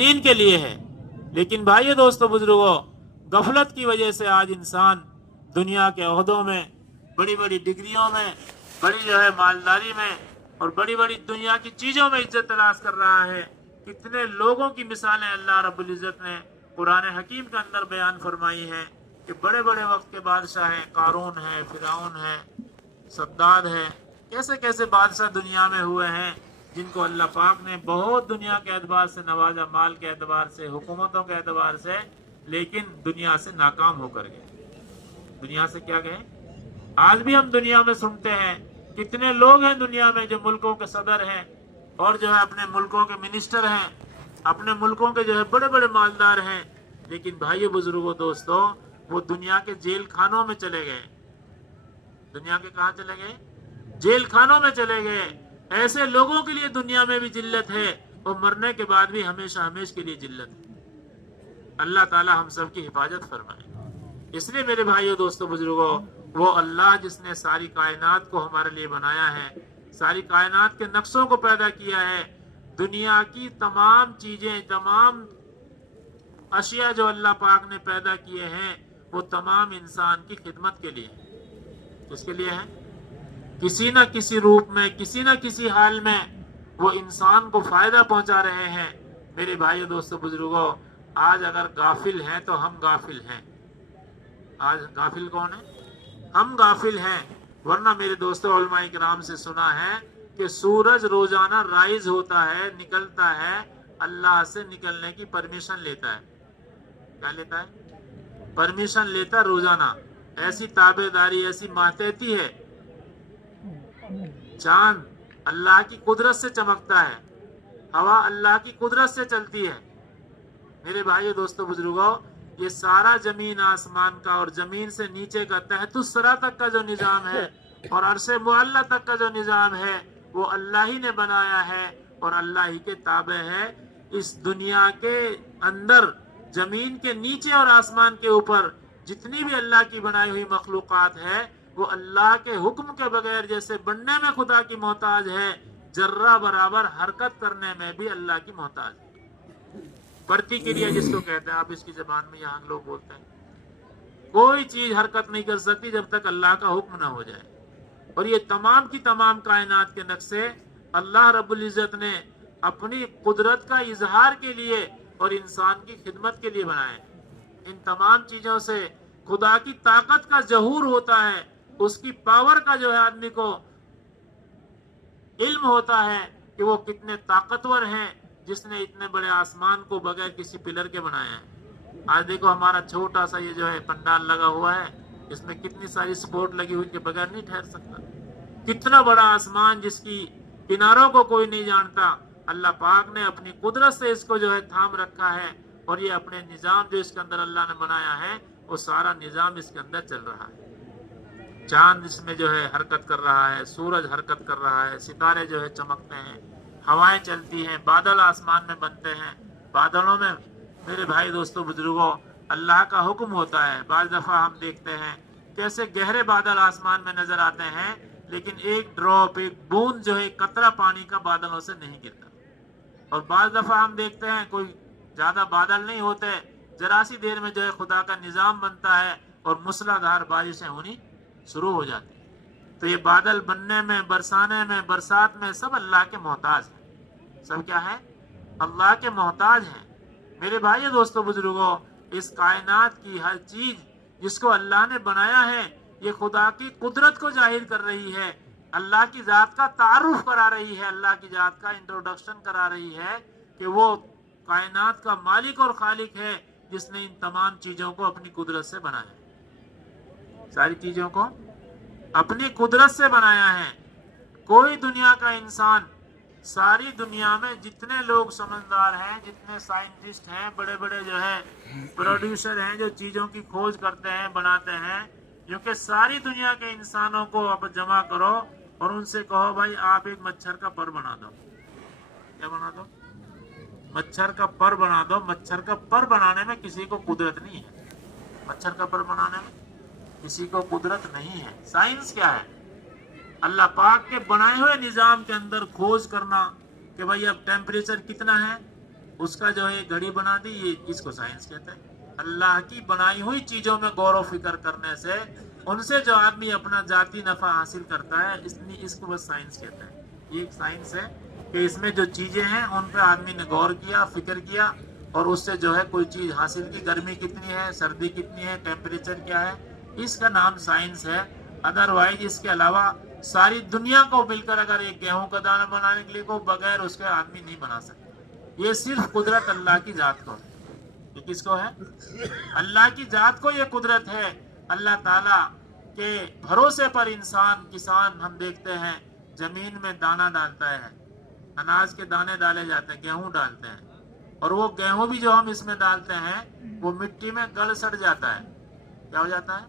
दीन के लिए है। लेकिन भाइयों दोस्तों बुजुर्गों, गफलत की वजह से आज इंसान दुनिया के ओहदों में, बड़ी बड़ी डिग्रियों में, बड़ी जो है मालदारी में और बड़ी बड़ी दुनिया की चीजों में इज्जत तलाश कर रहा है। कितने लोगों की मिसालें अल्लाह रब्बुल इज्जत ने कुरान हकीम के अंदर बयान फरमाई है कि बड़े बड़े वक्त के बादशाह हैं, कारून है, फिरौन है, सद्दाद है, कैसे कैसे बादशाह दुनिया में हुए हैं जिनको अल्लाह पाक ने बहुत दुनिया के एतबार से नवाजा, माल के एतबार से, हुकूमतों के एतबार से, लेकिन दुनिया से नाकाम होकर गए। दुनिया से क्या गए? आज भी हम दुनिया में सुनते हैं कितने लोग हैं दुनिया में जो मुल्कों के सदर हैं और जो है अपने मुल्कों के मिनिस्टर हैं, अपने मुल्कों के जो है बड़े बड़े मालदार हैं, लेकिन भाइयों बुजुर्गों दोस्तों, वो दुनिया के जेल खानों में चले गए। दुनिया के कहाँ चले गए? जेल खानों में चले गए। ऐसे लोगों के लिए दुनिया में भी जिल्लत है और मरने के बाद भी हमेशा हमेशा के लिए जिल्लत है। अल्लाह ताला हम सब की हिफाजत फरमाए। इसलिए मेरे भाइयों दोस्तों बुजुर्गों, वो अल्लाह जिसने सारी कायनात को हमारे लिए बनाया है, सारी कायनात के नक्शों को पैदा किया है, दुनिया की तमाम चीजें, तमाम अशिया जो अल्लाह पाक ने पैदा किए हैं, वो तमाम इंसान की खिदमत के लिए है। किसके लिए है? किसी न किसी रूप में, किसी न किसी हाल में वो इंसान को फायदा पहुंचा रहे हैं। मेरे भाइयों दोस्तों बुजुर्गों, आज अगर गाफिल हैं तो हम गाफिल हैं। आज गाफिल कौन है? हम गाफिल हैं। वरना मेरे दोस्तों उलमा इकराम से सुना है कि सूरज रोजाना राइज होता है, निकलता है, अल्लाह से निकलने की परमिशन लेता है। क्या लेता है? परमिशन लेता रोजाना। ऐसी ताबेदारी, ऐसी मातहती है। चांद अल्लाह की कुदरत से चमकता है, हवा अल्लाह की कुदरत से चलती है। मेरे भाइयों दोस्तों बुजुर्गों, ये सारा जमीन आसमान का और जमीन से नीचे का तहतुस्सरा तक का जो निजाम है और अर्शे मुअल्ला तक का जो निजाम है, वो अल्लाह ही ने बनाया है और अल्लाह ही के ताबे है। इस दुनिया के अंदर, जमीन के नीचे और आसमान के ऊपर जितनी भी अल्लाह की बनाई हुई मखलूकात है, वो अल्लाह के हुक्म के बगैर जैसे बनने में खुदा की मोहताज है, जर्रा बराबर हरकत करने में भी अल्लाह की मोहताज है। प्रतिक्रिया जिसको कहते हैं, आप इसकी जबान में यहाँ लोग बोलते हैं, कोई चीज हरकत नहीं कर सकती जब तक अल्लाह का हुक्म ना हो जाए। और ये तमाम की तमाम कायनात के नक्शे अल्लाह रब्बुल इज्जत ने अपनी कुदरत का इजहार के लिए और इंसान की खिदमत के लिए बनाए। इन तमाम चीजों से खुदा की ताकत का जहूर होता है, उसकी पावर का जो है आदमी को इल्म होता है कि वो कितने ताकतवर हैं, जिसने इतने बड़े आसमान को बगैर किसी पिलर के बनाया है। आज देखो हमारा छोटा सा ये जो है पंडाल लगा हुआ है, इसमें कितनी सारी सपोर्ट लगी हुई के बगैर नहीं ठहर सकता। कितना बड़ा आसमान जिसकी किनारों को कोई नहीं जानता, अल्लाह पाक ने अपनी कुदरत से इसको जो है थाम रखा है। और ये अपने निजाम जो इसके अंदर अल्लाह ने बनाया है, वो सारा निजाम इसके अंदर चल रहा है। चांद इसमें जो है हरकत कर रहा है, सूरज हरकत कर रहा है, सितारे जो है चमकते हैं, हवाएं चलती हैं, बादल आसमान में बनते हैं। बादलों में मेरे भाई दोस्तों बुजुर्गों, अल्लाह का हुक्म होता है। बाज़ दफा हम देखते हैं कैसे गहरे बादल आसमान में नजर आते हैं, लेकिन एक ड्रॉप, एक बूंद जो है, कतरा पानी का बादलों से नहीं गिरता। और बाज़ दफा हम देखते हैं कोई ज्यादा बादल नहीं होते, जरा सी देर में जो है खुदा का निजाम बनता है और मूसलाधार बारिशें होनी शुरू हो जाती है। तो ये बादल बनने में, बरसाने में, बरसात में सब अल्लाह के मोहताज हैं। सब क्या है? अल्लाह के मोहताज हैं। मेरे भाइयों दोस्तों बुजुर्गों, इस कायनात की हर चीज जिसको अल्लाह ने बनाया है, ये खुदा की कुदरत को जाहिर कर रही है, अल्लाह की जात का तारुफ करा रही है, अल्लाह की जात का इंट्रोडक्शन करा रही है कि वो कायनात का मालिक और खालिक है, जिसने इन तमाम चीजों को अपनी कुदरत से बनाया। सारी चीजों को अपनी कुदरत से बनाया है। कोई दुनिया का इंसान, सारी दुनिया में जितने लोग समझदार हैं, जितने साइंटिस्ट हैं, बड़े बड़े जो है प्रोड्यूसर हैं, जो चीजों की खोज करते हैं, बनाते हैं, क्योंकि सारी दुनिया के इंसानों को अब जमा करो और उनसे कहो भाई आप एक मच्छर का पर बना दो। क्या बना दो? मच्छर का पर बना दो। मच्छर का पर बनाने में किसी को कुदरत नहीं है। मच्छर का पर बनाने में किसी को कुदरत नहीं है। साइंस क्या है? अल्लाह पाक के बनाए हुए निजाम के अंदर खोज करना कि भाई अब टेम्परेचर कितना है, اس کا جو ہے घड़ी बना दी, ये इसको साइंस कहते हैं। अल्लाह की बनाई हुई चीजों में गौर व फिक्र करने से उनसे जो आदमी अपना जाती नफा हासिल करता है, इसको बस साइंस कहते हैं। ये एक साइंस है कि इसमें जो चीजें हैं उन पर आदमी ने गौर किया, फिक्र किया और उससे जो है कोई चीज हासिल की। गर्मी कितनी है, सर्दी कितनी है, टेम्परेचर क्या है, इसका नाम साइंस है। अदरवाइज इसके अलावा सारी दुनिया को मिलकर अगर एक गेहूं का दाना बनाने के लिए को बगैर उसके आदमी नहीं बना सकते। ये सिर्फ कुदरत अल्लाह की जात को है। ये किसको है? अल्लाह की जात को ये कुदरत है। अल्लाह ताला के भरोसे पर इंसान, किसान हम देखते हैं जमीन में दाना डालता है, अनाज के दाने डाले जाते हैं, गेहूं डालते हैं, और वो गेहूं भी जो हम इसमें डालते हैं वो मिट्टी में गल सड़ जाता है। क्या हो जाता है?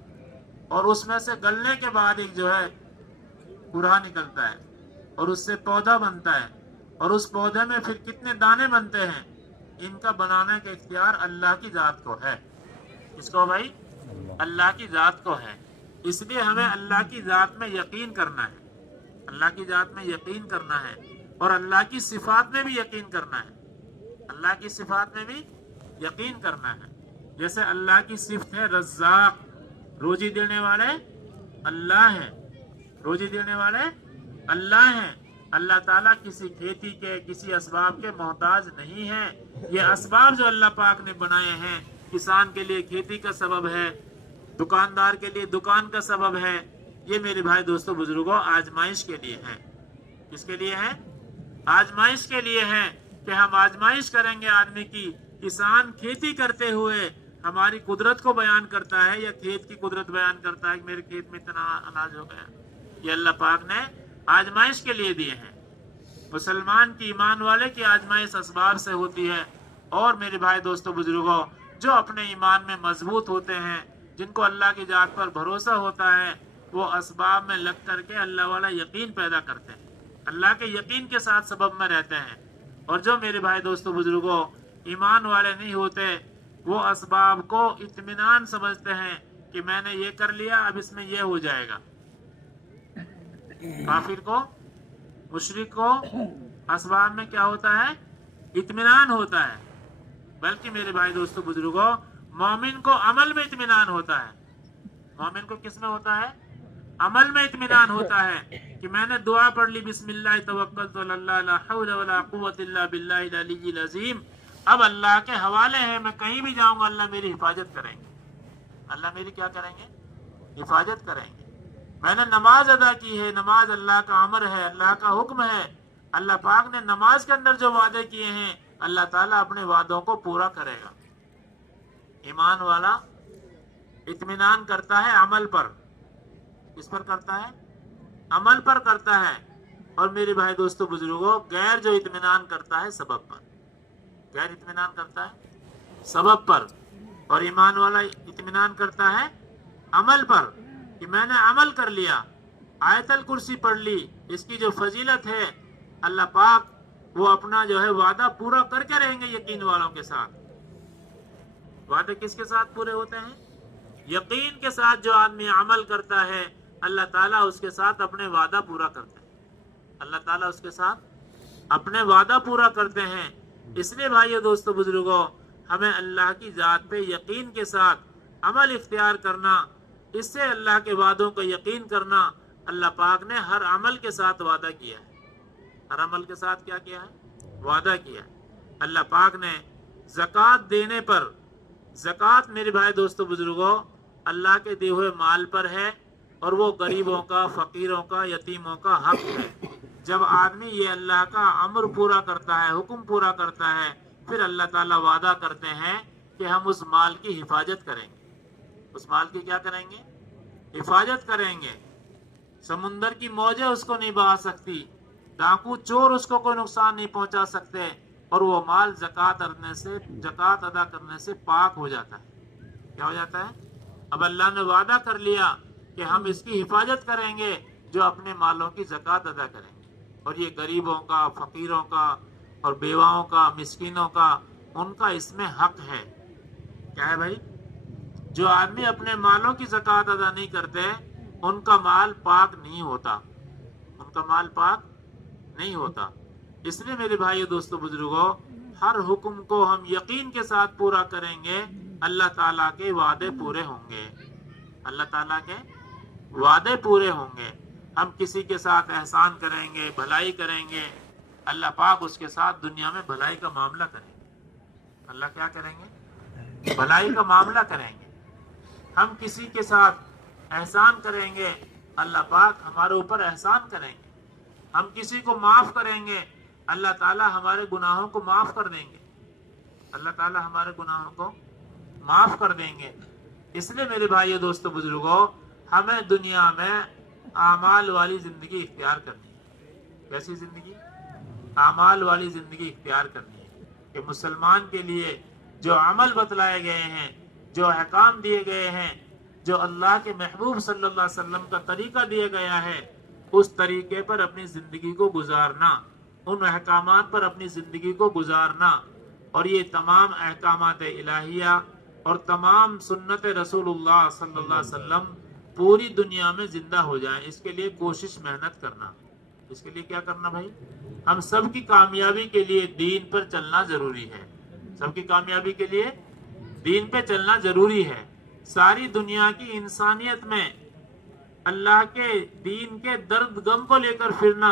और उसमें से गलने के बाद एक जो है कुरा निकलता है और उससे पौधा बनता है, और उस पौधे में फिर कितने दाने बनते हैं, इनका बनाने का इख्तियार अल्लाह की जात को है। इसको भाई अल्लाह की जात को है। इसलिए हमें अल्लाह की जात में यकीन करना है, अल्लाह की जात में यकीन करना है, और अल्लाह की सिफात में भी यकीन करना है। अल्लाह की सिफात में भी यकीन करना है। जैसे अल्लाह की सिफत है रज़्ज़ाक, रोजी देने वाले अल्लाह है, रोजी देने वाले अल्लाह हैं। अल्लाह ताला किसी खेती के, किसी असबाब के मोहताज नहीं है। ये असबाब जो अल्लाह पाक ने बनाए हैं, किसान के लिए खेती का सबब है, दुकानदार के लिए दुकान का सबब है, ये मेरे भाई दोस्तों बुजुर्गों आजमाइश के लिए है। किसके लिए है? आजमाइश के लिए है कि हम आजमाइश करेंगे आदमी की। किसान खेती करते हुए हमारी कुदरत को बयान करता है या खेत की कुदरत बयान करता है कि मेरे खेत में इतना अनाज हो गया। ये अल्लाह पाक ने आजमाइश के लिए दिए हैं। मुसलमान की, ईमान वाले की आजमाइश असबाब से होती है। और मेरे भाई दोस्तों बुजुर्गों, जो अपने ईमान में मजबूत होते हैं, जिनको अल्लाह की जात पर भरोसा होता है, वो असबाब में लग करके अल्लाह वाला यकीन पैदा करते हैं, अल्लाह के यकीन के साथ सबब में रहते हैं। और जो मेरे भाई दोस्तों बुजुर्गों ईमान वाले नहीं होते, वो असबाब को इत्मीनान समझते हैं कि मैंने ये कर लिया, अब इसमें ये हो जाएगा। काफिर को, मुशरिक को असबाब में क्या होता है? इत्मीनान होता है। बल्कि मेरे भाई दोस्तों बुजुर्गों, मोमिन को अमल में इत्मीनान होता है। मोमिन को किस में होता है? अमल में इत्मीनान होता है कि मैंने दुआ पढ़ ली, बिस्मिल्लाह तवक्कलतु अल्लाह ला हौला वला कुव्वता इल्ला बिल्लाहिल अलिय्यिल अज़ीम। अब अल्लाह के हवाले है, मैं कहीं भी जाऊंगा अल्लाह मेरी हिफाजत करेंगे। अल्लाह मेरी क्या करेंगे? हिफाजत करेंगे। मैंने नमाज अदा की है, नमाज अल्लाह का अमर है, अल्लाह का हुक्म है। अल्लाह पाक ने नमाज के अंदर जो वादे किए हैं, अल्लाह ताला अपने वादों को पूरा करेगा। ईमान वाला इत्मीनान करता है अमल पर। किस पर करता है? अमल पर करता है। और मेरे भाई दोस्तों बुजुर्गों, गैर जो इत्मीनान करता है सबब पर, गैर इत्मीनान करता है सबब पर, और ईमान वाला इत्मीनान करता है अमल पर कि मैंने अमल कर लिया, आयतल कुर्सी पढ़ ली, इसकी जो फजीलत है अल्लाह पाक वो अपना जो है वादा पूरा करके रहेंगे यकीन वालों के साथ। वादे किसके साथ पूरे होते हैं? यकीन के साथ। जो आदमी अमल करता है अल्लाह ताला उसके साथ अपने वादा पूरा करते हैं, अल्लाह ताला उसके साथ अपने वादा पूरा करते हैं। इसलिए भाइयों दोस्तों बुजुर्गों, हमें अल्लाह की जात पे यकीन के साथ अमल इख्तियार करना, इससे अल्लाह के वादों को यकीन करना। अल्लाह पाक ने हर अमल के साथ वादा किया है, हर अमल के साथ क्या किया है? वादा किया है। अल्लाह पाक ने ज़कात देने पर, ज़कात मेरे भाई दोस्तों बुजुर्गों अल्लाह के दिए हुए माल पर है, और वो गरीबों का, फकीरों का, यतीमों का हक है। जब आदमी ये अल्लाह का अमर पूरा करता है, हुक्म पूरा करता है, फिर अल्लाह ताला वादा करते हैं कि हम उस माल की हिफाजत करेंगे। उस माल की क्या करेंगे? हिफाजत करेंगे। समुंदर की मौजें उसको नहीं बहा सकती, डाकू चोर उसको कोई नुकसान नहीं पहुंचा सकते, और वो माल ज़कात अदा करने से पाक हो जाता है। क्या हो जाता है? अब अल्लाह ने वादा कर लिया कि हम इसकी हिफाजत करेंगे, जो अपने मालों की ज़कात अदा करेंगे। और ये गरीबों का, फकीरों का, और बेवाओं का, मिस्किनों का, उनका इसमें हक है। क्या है भाई? जो आदमी अपने मालों की ज़कात अदा नहीं करते, उनका माल पाक नहीं होता, उनका माल पाक नहीं होता। इसलिए मेरे भाइयों दोस्तों बुजुर्गों, ہر حکم کو ہم یقین کے ساتھ پورا کریں گے، اللہ تعالیٰ کے وعدے پورے ہوں گے، اللہ تعالیٰ کے وعدے پورے ہوں گے۔ ہم کسی کے ساتھ احسان کریں گے، بھلائی کریں گے، اللہ پاک اس کے ساتھ دنیا میں بھلائی کا معاملہ کریں گے۔ اللہ کیا کریں گے؟ بھلائی کا معاملہ کریں گے۔ ہم کسی کے ساتھ احسان کریں گے، اللہ پاک ہمارے اوپر احسان کریں گے۔ ہم کسی کو معاف کریں گے، اللہ تعالیٰ ہمارے گناہوں کو معاف کر دیں گے، اللہ تعالیٰ ہمارے گناہوں کو معاف کر دیں گے۔ اس لیے میرے بھائیو دوستو بزرگوں، ہمیں دنیا میں اعمال والی زندگی اختیار کرنی ہے۔ کیسی زندگی؟ اعمال والی زندگی اختیار کرنی ہے کہ مسلمان کے لیے جو عمل بتلائے گئے ہیں، جو احکام دیے گئے ہیں، جو اللہ کے محبوب صلی اللہ علیہ وسلم کا طریقہ دیا گیا ہے، اس طریقے پر اپنی زندگی کو گزارنا، ان احکامات پر اپنی زندگی کو گزارنا، اور یہ تمام احکامات الہیہ اور تمام سنت رسول اللہ صلی اللہ علیہ وسلم پوری دنیا میں زندہ ہو جائیں، اس کے لیے کوشش محنت کرنا۔ اس کے لیے کیا کرنا بھائی؟ ہم سب کی کامیابی کے لیے دین پر چلنا ضروری ہے، سب کی کامیابی کے لیے دین پہ چلنا ضروری ہے۔ ساری دنیا کی انسانیت میں اللہ کے دین کے درد غم کو لے کر پھرنا،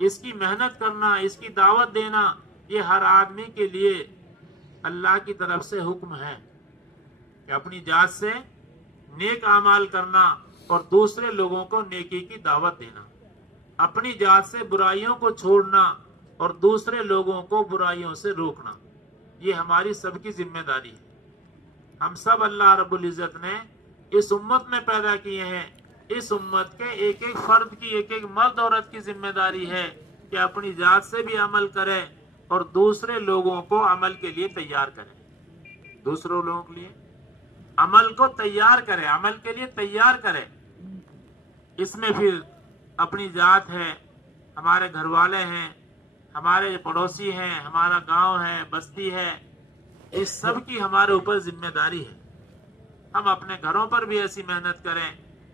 اس کی محنت کرنا، اس کی دعوت دینا، یہ ہر آدمی کے لیے اللہ کی طرف سے حکم ہے کہ اپنی ذات سے نیک اعمال کرنا اور دوسرے لوگوں کو نیکی کی دعوت دینا، اپنی ذات سے برائیوں کو چھوڑنا اور دوسرے لوگوں کو برائیوں سے روکنا، یہ ہماری سب کی ذمہ داری ہے۔ ہم سب اللہ رب العزت نے اس امت میں پیدا کیے ہیں، اس امت کے ایک ایک فرد کی، ایک ایک مرد عورت کی ذمہ داری ہے کہ اپنی ذات سے بھی عمل کرے اور دوسرے لوگوں کو عمل کے لیے تیار کرے، دوسروں لوگوں کے لیے عمل کو تیار کرے، عمل کے لیے تیار کرے۔ اس میں پھر اپنی ذات ہے، ہمارے گھر والے ہیں، ہمارے پڑوسی ہیں، ہمارا گاؤں ہے، بستی ہے، اس سب کی ہمارے اوپر ذمہ داری ہے۔ ہم اپنے گھروں پر بھی ایسی محنت کریں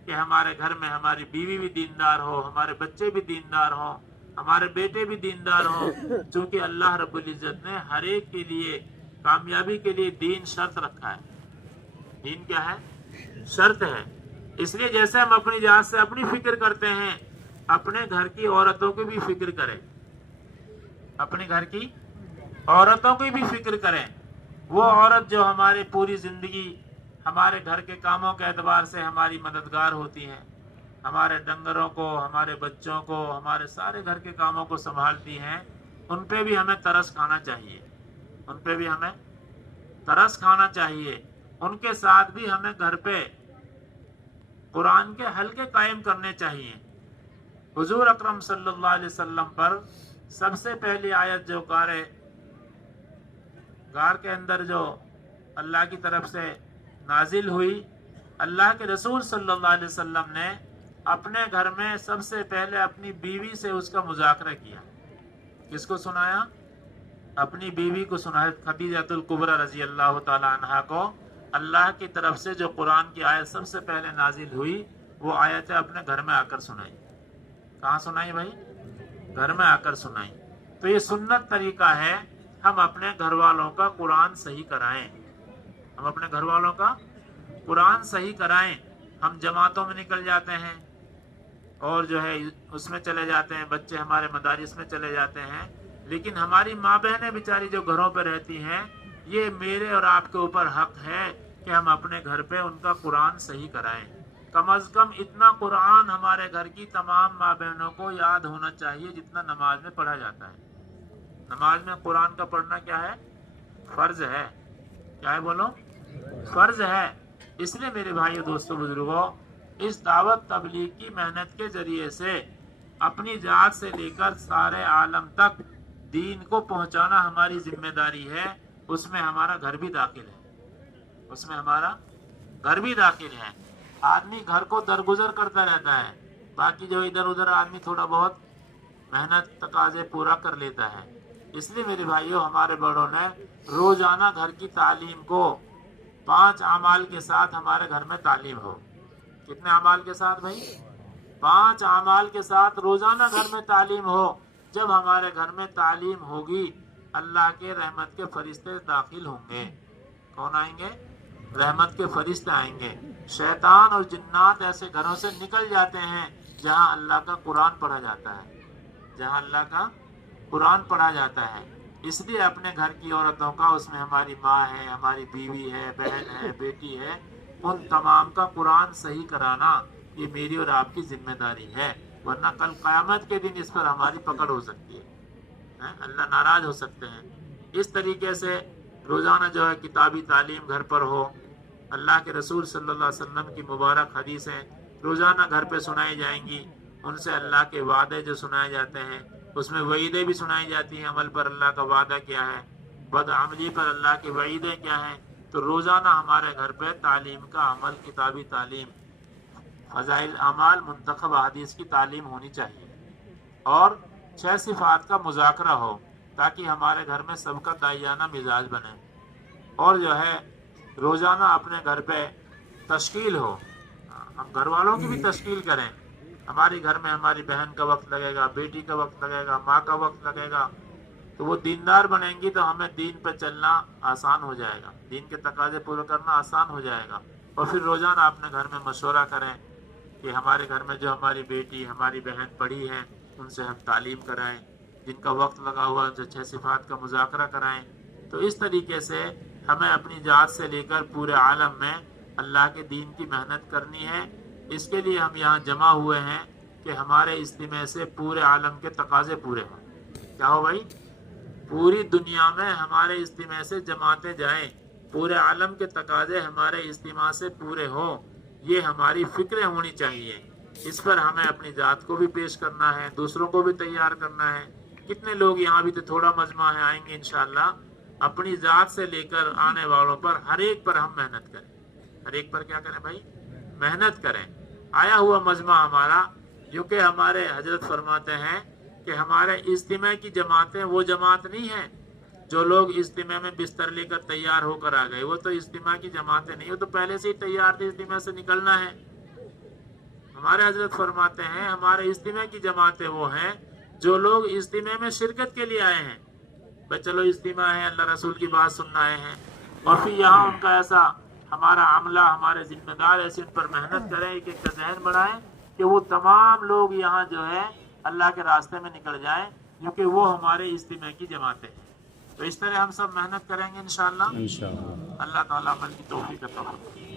کہ ہمارے گھر میں ہماری بیوی بھی دیندار ہو، ہمارے بچے بھی دیندار ہوں، ہمارے بیٹے بھی دیندار ہوں، چونکہ اللہ رب العزت نے ہر ایک کے لیے کامیابی کے لیے دین شرط رکھا ہے۔ دین کیا ہے؟ شرط ہے۔ اس لیے جیسے ہم اپنی ذات سے اپنی فکر کرتے ہیں، اپنے گھر کی عورتوں کی بھی فکر کریں، اپنے گھر کی عورتوں کی بھی فکر کریں۔ وہ عورت جو ہمارے پوری زندگی ہمارے گھر کے کاموں کے اعتبار سے ہماری مددگار ہوتی ہیں، ہمارے ڈنگروں کو، ہمارے بچوں کو، ہمارے سارے گھر کے کاموں کو سنبھالتی ہیں، ان پہ بھی ہمیں ترس کھانا چاہیے، ان پہ بھی ہمیں ترس کھانا چاہیے۔ ان کے ساتھ بھی ہمیں گھر پہ قرآن کے حلقے قائم کرنے چاہیے۔ حضور اکرم صلی اللہ علیہ وسلم پر سب سے پہلی آیت جو غار کے اندر جو اللہ کی طرف سے نازل ہوئی، اللہ کے رسول صلی اللہ علیہ وسلم نے اپنے گھر میں سب سے پہلے اپنی بیوی سے اس کا مذاکرہ کیا۔ کس کو سنایا؟ اپنی بیوی کو سنایا، خدیجہ الکبریٰ رضی اللہ تعالی عنہا کو اللہ کی طرف سے جو قرآن کی آیت سب سے پہلے نازل ہوئی، وہ آیتیں اپنے گھر میں آ کر سنائی۔ کہاں سنائی بھائی؟ گھر میں آ کر سنائی۔ تو یہ سنت طریقہ ہے، ہم اپنے گھر والوں کا قرآن صحیح کرائیں، ہم اپنے گھر والوں کا قرآن صحیح کرائیں۔ ہم جماعتوں میں نکل جاتے ہیں اور جو ہے اس میں چلے جاتے ہیں، بچے ہمارے مدارس میں چلے جاتے ہیں، لیکن ہماری ماں بہنیں بیچاری جو گھروں پہ رہتی ہیں، یہ میرے اور آپ کے اوپر حق ہے کہ ہم اپنے گھر پہ ان کا قرآن صحیح کرائیں۔ کم از کم اتنا قرآن ہمارے گھر کی تمام ماں بہنوں کو یاد ہونا چاہیے جتنا نماز میں پڑھا جاتا ہے۔ نماز میں قرآن کا پڑھنا کیا ہے؟ فرض ہے۔ کیا ہے بولو؟ فرض ہے۔ اس لیے میرے بھائیو دوستو بزرگوں، اس دعوت تبلیغ کی محنت کے ذریعے سے اپنی ذات سے لے کر سارے عالم تک دین کو پہنچانا ہماری ذمہ داری ہے۔ اس میں ہمارا گھر بھی داخل ہے، اس میں ہمارا گھر بھی داخل ہے۔ آدمی گھر کو درگزر کرتا رہتا ہے، باقی جو ادھر ادھر آدمی تھوڑا بہت محنت تقاضے پورا کر لیتا ہے۔ اس لیے میرے بھائیوں، ہمارے بڑوں نے روزانہ گھر کی تعلیم کو 5 اعمال کے ساتھ ہمارے گھر میں تعلیم ہو۔ کتنے اعمال کے ساتھ بھائی؟ 5 اعمال کے ساتھ روزانہ گھر میں تعلیم ہو۔ جب ہمارے گھر میں تعلیم ہوگی اللہ کے رحمت کے فرشتے داخل ہوں گے۔ کون آئیں گے؟ رحمت کے فرشتے آئیں گے۔ شیطان اور جنات ایسے گھروں سے نکل جاتے ہیں جہاں اللہ کا قرآن پڑھا جاتا ہے، جہاں اللہ کا قرآن پڑھا جاتا ہے۔ اس لیے اپنے گھر کی عورتوں کا، اس میں ہماری ماں ہے، ہماری بیوی ہے، بہن ہے، بیٹی ہے، ان تمام کا قرآن صحیح کرانا یہ میری اور آپ کی ذمہ داری ہے، ورنہ کل قیامت کے دن اس پر ہماری پکڑ ہو سکتی ہے، اللہ ناراض ہو سکتے ہیں۔ اس طریقے سے روزانہ جو ہے کتابی تعلیم گھر پر ہو، اللہ کے رسول صلی اللہ علیہ وسلم کی مبارک حدیثیں روزانہ گھر پہ سنائی جائیں گی، ان سے اللہ کے وعدے جو سنائے جاتے ہیں اس میں وعیدیں بھی سنائی جاتی ہیں، عمل پر اللہ کا وعدہ کیا ہے، بدعملی پر اللہ کے وعیدیں کیا ہیں۔ تو روزانہ ہمارے گھر پہ تعلیم کا عمل، کتابی تعلیم، فضائل اعمال، منتخب حدیث کی تعلیم ہونی چاہیے، اور 6 صفات کا مذاکرہ ہو تاکہ ہمارے گھر میں سب کا داعیانہ مزاج بنے، اور جو ہے روزانہ اپنے گھر پہ تشکیل ہو، ہم گھر والوں کی بھی تشکیل کریں۔ ہمارے گھر میں ہماری بہن کا وقت لگے گا، بیٹی کا وقت لگے گا، ماں کا وقت لگے گا، تو وہ دیندار بنیں گی تو ہمیں دین پہ چلنا آسان ہو جائے گا، دین کے تقاضے پورے کرنا آسان ہو جائے گا۔ اور پھر روزانہ اپنے گھر میں مشورہ کریں کہ ہمارے گھر میں جو ہماری بیٹی، ہماری بہن پڑھی ہیں ان سے ہم تعلیم کرائیں، جن کا وقت لگا ہوا ان سے 6 صفات کا مذاکرہ کرائیں۔ تو اس طریقے سے ہمیں اپنی ذات سے لے کر پورے عالم میں اللہ کے دین کی محنت کرنی ہے۔ اس کے لیے ہم یہاں جمع ہوئے ہیں کہ ہمارے اجتماع سے پورے عالم کے تقاضے پورے ہوں۔ کیا ہو بھائی؟ پوری دنیا میں ہمارے اجتماع سے جماعتیں جائیں، پورے عالم کے تقاضے ہمارے اجتماع سے پورے ہوں، یہ ہماری فکریں ہونی چاہیے۔ اس پر ہمیں اپنی ذات کو بھی پیش کرنا ہے، دوسروں کو بھی تیار کرنا ہے۔ کتنے لوگ یہاں بھی تو تھوڑا مجمع ہے، آئیں گے انشاءاللہ۔ اپنی ذات سے لے کر آنے والوں پر ہر ایک پر ہم محنت کریں، ہر ایک پر کیا کریں بھائی؟ محنت کریں۔ آیا ہوا مجمع ہمارا، جو کہ ہمارے حضرت فرماتے ہیں کہ ہمارے اجتماع کی جماعتیں وہ جماعت نہیں ہے جو لوگ اجتماع میں بستر لے کر تیار ہو کر آ گئے، وہ تو اجتماع کی جماعتیں نہیں، وہ تو پہلے سے ہی تیار تھے اجتماع سے نکلنا ہے۔ ہمارے حضرت فرماتے ہیں ہمارے اجتماع کی جماعتیں وہ ہیں جو لوگ اجتماع میں شرکت کے لیے آئے ہیں، بھائی چلو اجتماع ہے، اللہ رسول کی بات سننا آئے ہیں، اور پھر یہاں ان کا ایسا ہمارا عملہ، ہمارے ذمہ دار ایسے ان پر محنت کریں، ایک ایک کا ذہن بڑھائیں کہ وہ تمام لوگ یہاں جو ہے اللہ کے راستے میں نکل جائیں، کیونکہ وہ ہمارے اجتماع کی جماعتیں ہیں۔ تو اس طرح ہم سب محنت کریں گے انشاءاللہ۔ اللہ تعالیٰ عمل کی توفیق عطا فرمائے۔